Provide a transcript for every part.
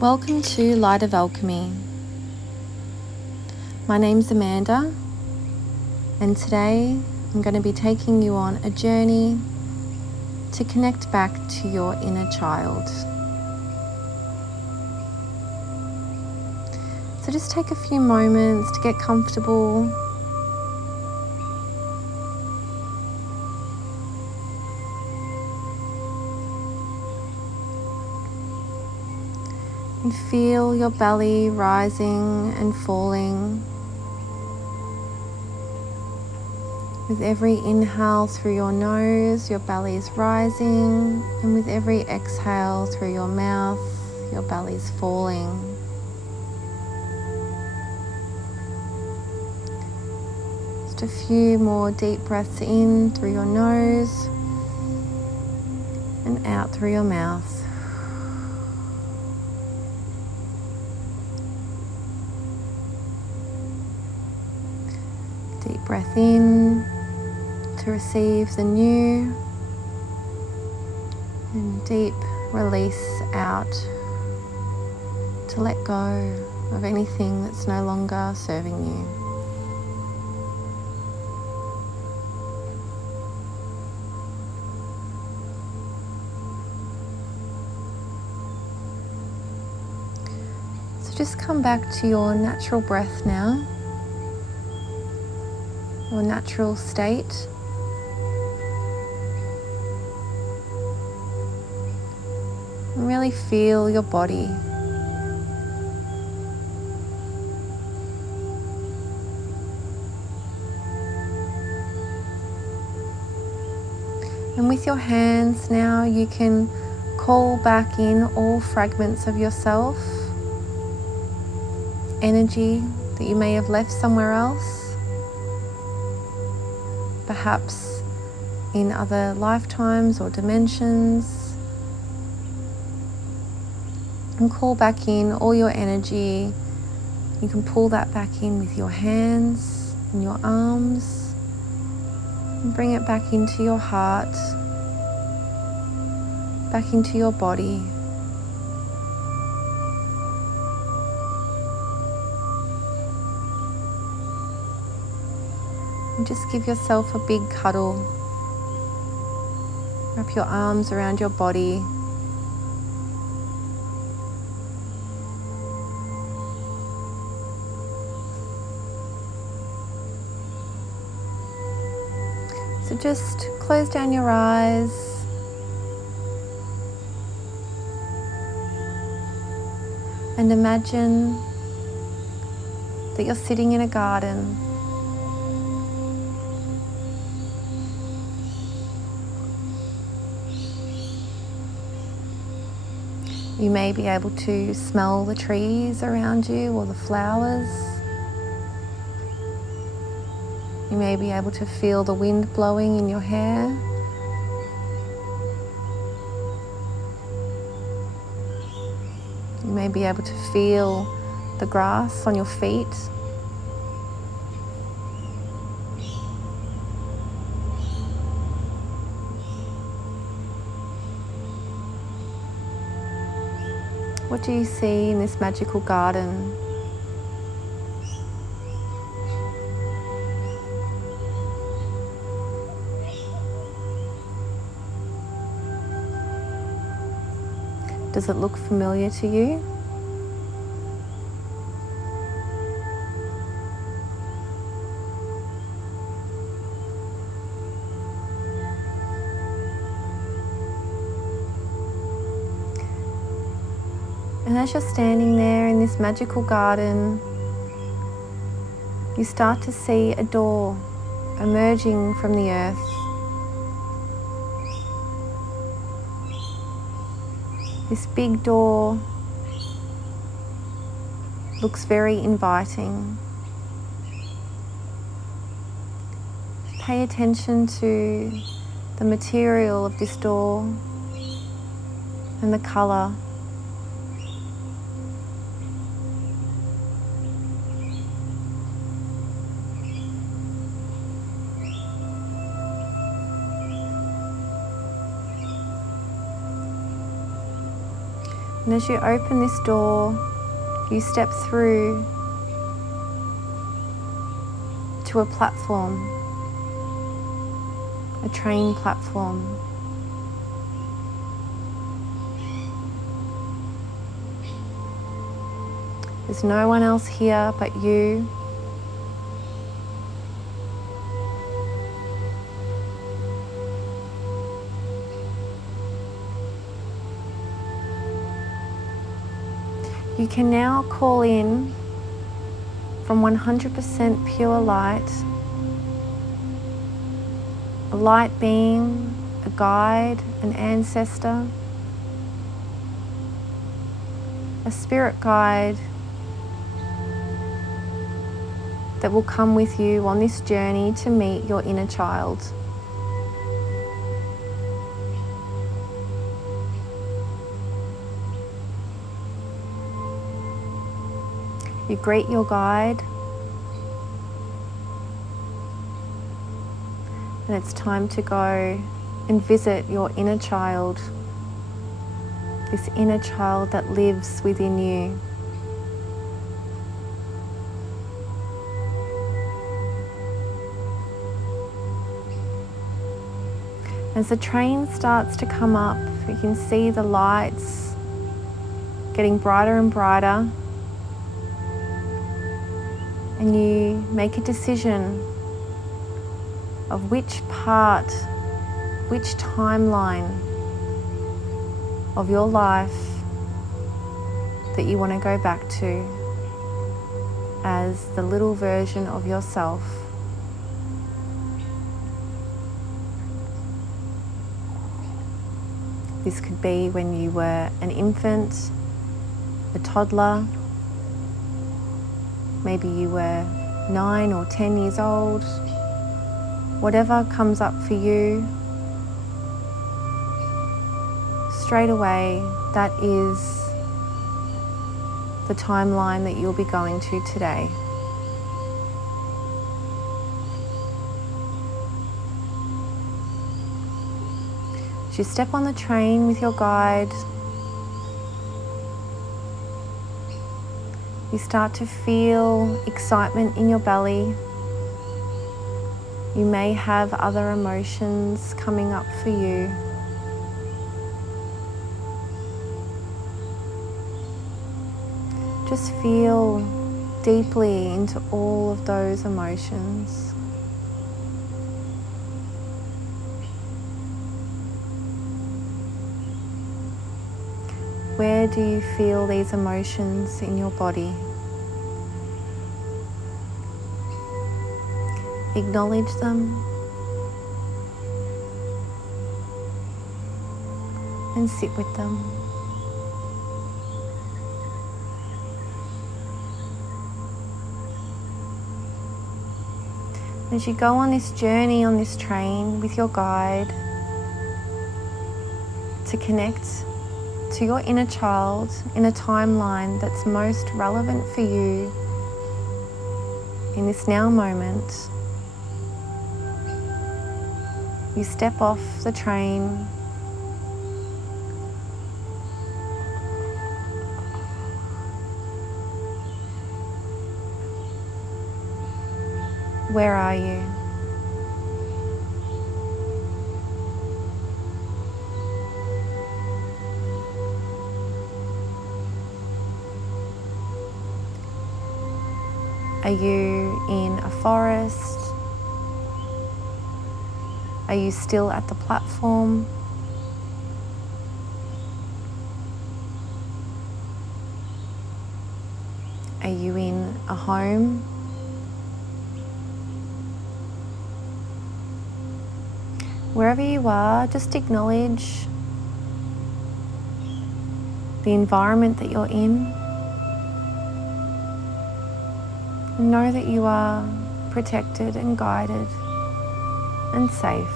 Welcome to Light of Alchemy. My name's Amanda, and today I'm going to be taking you on a journey to connect back to your inner child. So just take a few moments to get comfortable. And feel your belly rising and falling. With every inhale through your nose, your belly is rising, and with every exhale through your mouth, your belly is falling. Just a few more deep breaths in through your nose and out through your mouth. Deep breath in to receive the new, and deep release out to let go of anything that's no longer serving you. So just come back to your natural breath now, your natural state. And really feel your body. And with your hands now, you can call back in all fragments of yourself, energy that you may have left somewhere else, perhaps in other lifetimes or dimensions. And call back in all your energy. You can pull that back in with your hands and your arms, and bring it back into your heart, back into your body. And just give yourself a big cuddle. Wrap your arms around your body. So just close down your eyes and imagine that you're sitting in a garden. You may be able to smell the trees around you or the flowers. You may be able to feel the wind blowing in your hair. You may be able to feel the grass on your feet. What do you see in this magical garden? Does it look familiar to you? And as you're standing there in this magical garden, you start to see a door emerging from the earth. This big door looks very inviting. Pay attention to the material of this door and the colour. And as you open this door, you step through to a platform, a train platform. There's no one else here but you. You can now call in from 100% pure light, a light being, a guide, an ancestor, a spirit guide that will come with you on this journey to meet your inner child. You greet your guide, and it's time to go and visit your inner child, this inner child that lives within you. As the train starts to come up, you can see the lights getting brighter and brighter, and you make a decision of which part, which timeline of your life that you want to go back to as the little version of yourself. This could be when you were an infant, a toddler, maybe you were 9 or 10 years old. Whatever comes up for you, straight away, that is the timeline that you'll be going to today. As you step on the train with your guide, you start to feel excitement in your belly. You may have other emotions coming up for you. Just feel deeply into all of those emotions. Where do you feel these emotions in your body? Acknowledge them and sit with them. As you go on this journey on this train with your guide to connect to your inner child in a timeline that's most relevant for you in this now moment, you step off the train Where are you? Are you in a forest? Are you still at the platform? Are you in a home? Wherever you are, just acknowledge the environment that you're in. And know that you are protected and guided and safe.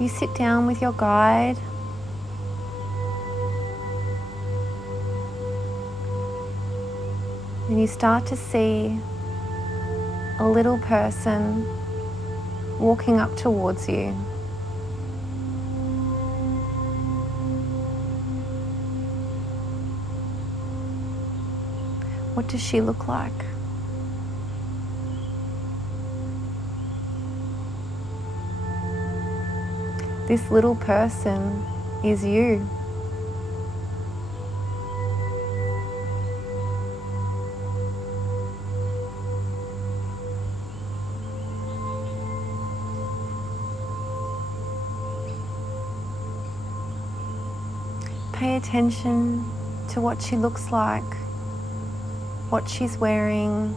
You sit down with your guide And you start to see a little person walking up towards you. What does she look like? This little person is you. Pay attention to what she looks like, what she's wearing,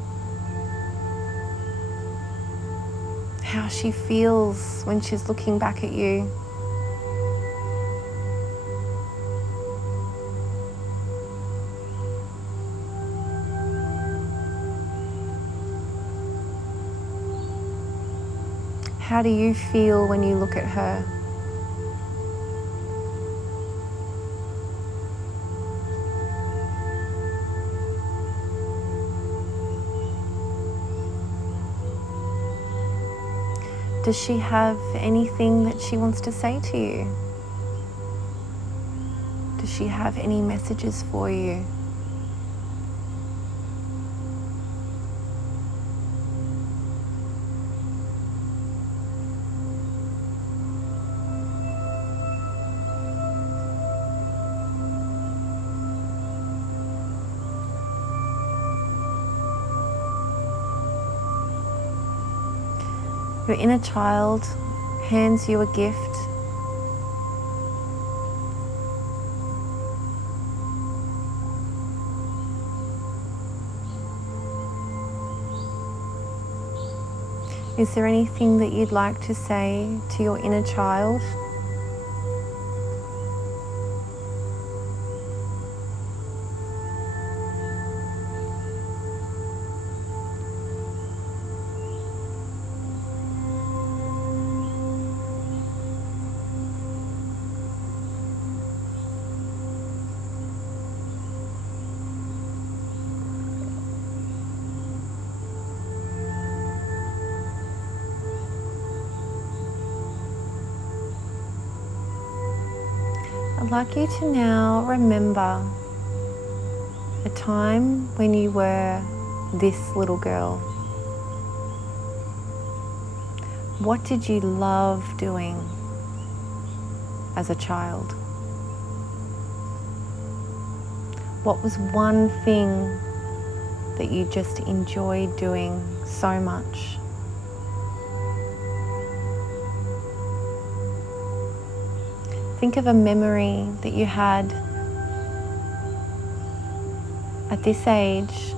how she feels when she's looking back at you. How do you feel when you look at her? Does she have anything that she wants to say to you? Does she have any messages for you? Your inner child hands you a gift. Is there anything that you'd like to say to your inner child? I'd like you to now remember a time when you were this little girl. What did you love doing as a child? What was one thing that you just enjoyed doing so much? Think of a memory that you had at this age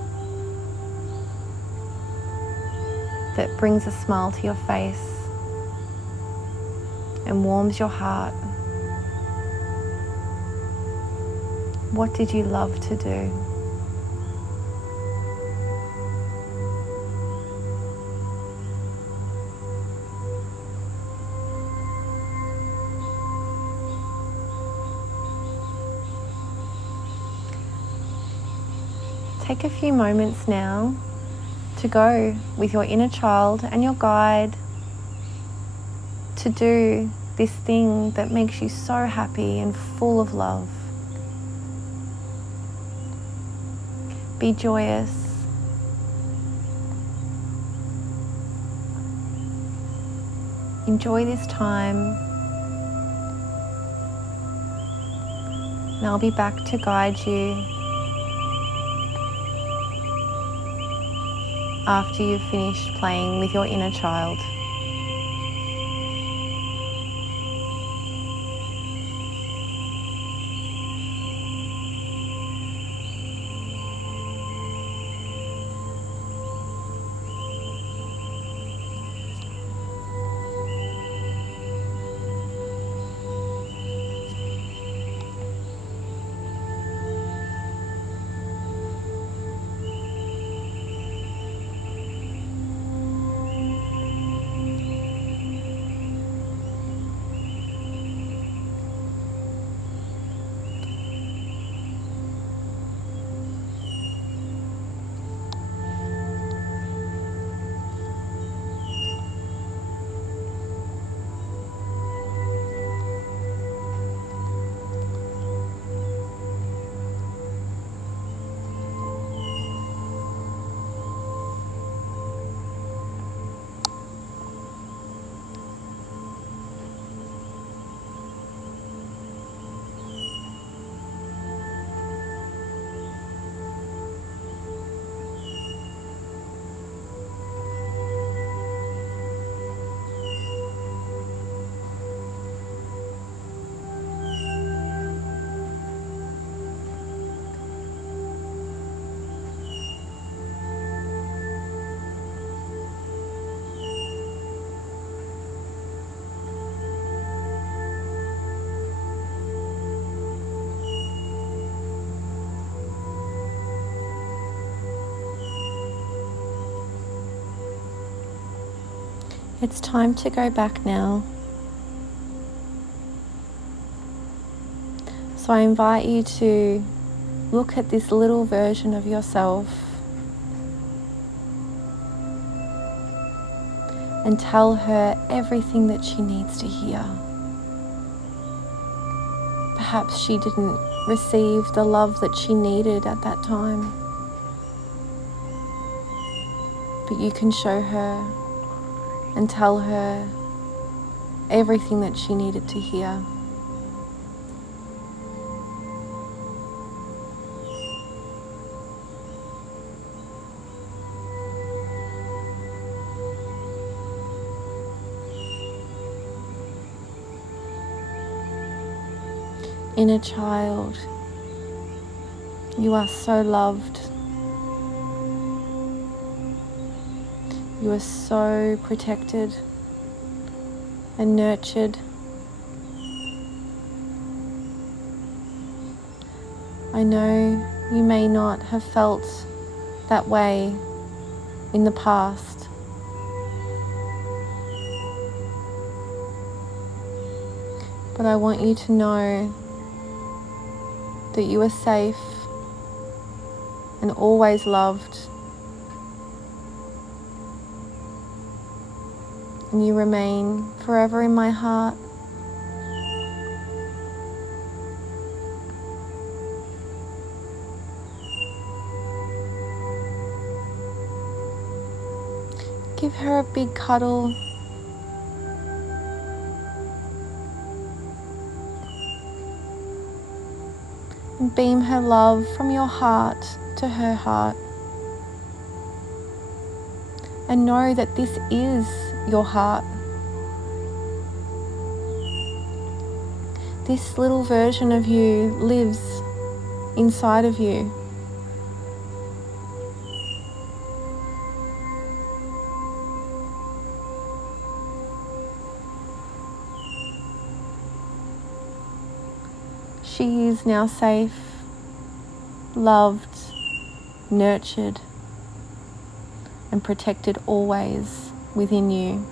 that brings a smile to your face and warms your heart. What did you love to do? Take a few moments now to go with your inner child and your guide to do this thing that makes you so happy and full of love. Be joyous. Enjoy this time. And I'll be back to guide you after you've finished playing with your inner child. It's time to go back now. So I invite you to look at this little version of yourself and tell her everything that she needs to hear. Perhaps she didn't receive the love that she needed at that time, but you can show her and tell her everything that she needed to hear. Inner child, you are so loved. You are so protected and nurtured. I know you may not have felt that way in the past, but I want you to know that you are safe and always loved, and you remain forever in my heart. Give her a big cuddle. And beam her love from your heart to her heart. And know that this is your heart. This little version of you lives inside of you. She is now safe, loved, nurtured, and protected always within you.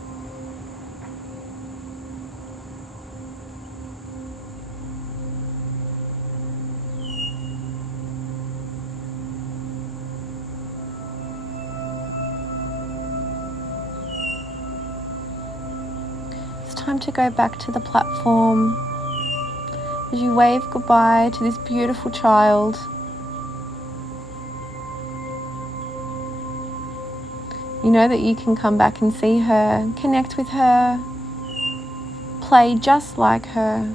It's time to go back to the platform. As you wave goodbye to this beautiful child, you know that you can come back and see her, connect with her, play just like her,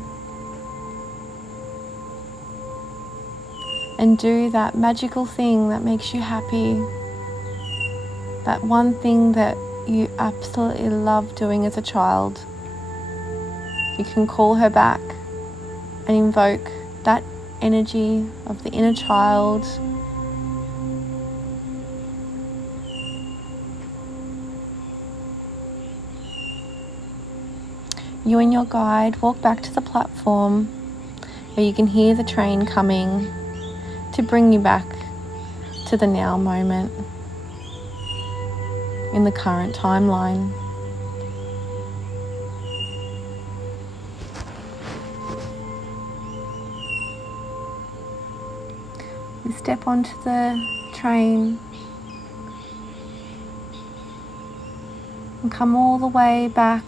and do that magical thing that makes you happy, that one thing that you absolutely love doing as a child. You can call her back and invoke that energy of the inner child. You and your guide walk back to the platform where you can hear the train coming to bring you back to the now moment in the current timeline. You step onto the train and come all the way back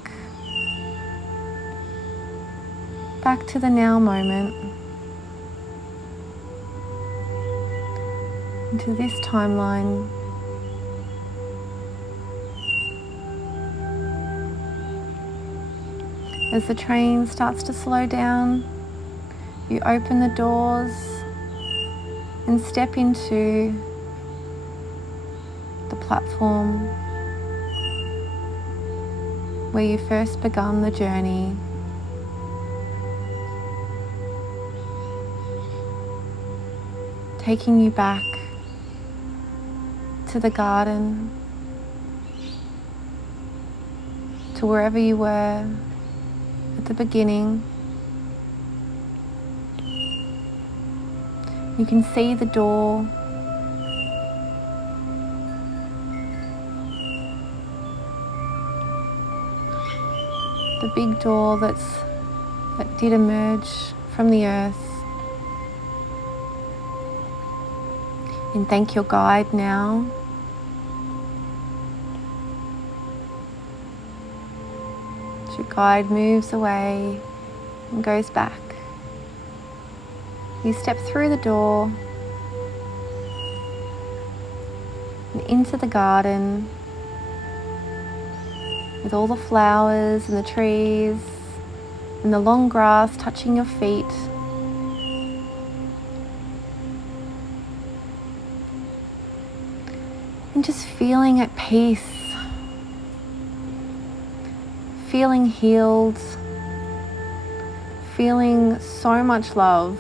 to the now moment, into this timeline. As the train starts to slow down, you open the doors and step into the platform where you first begun the journey. Taking you back to the garden, to wherever you were at the beginning. You can see the door. the big door that did emerge from the earth. And thank your guide now. As your guide moves away and goes back, you step through the door and into the garden with all the flowers and the trees and the long grass touching your feet. And just feeling at peace, feeling healed, feeling so much love.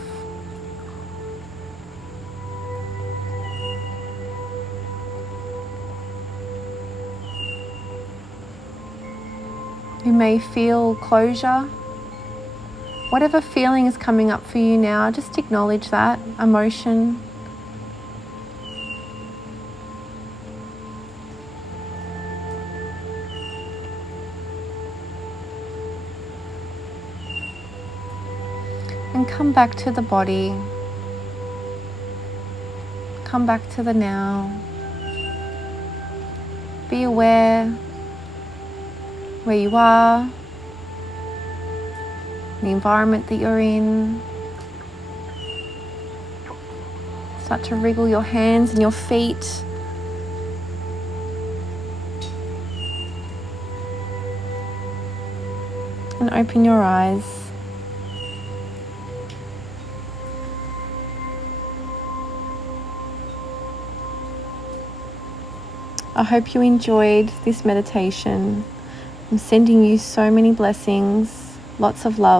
You may feel closure. Whatever feeling is coming up for you now, just acknowledge that emotion. And come back to the body. Come back to the now. Be aware where you are, the environment that you're in. Start to wriggle your hands and your feet. And open your eyes. I hope you enjoyed this meditation. I'm sending you so many blessings, lots of love.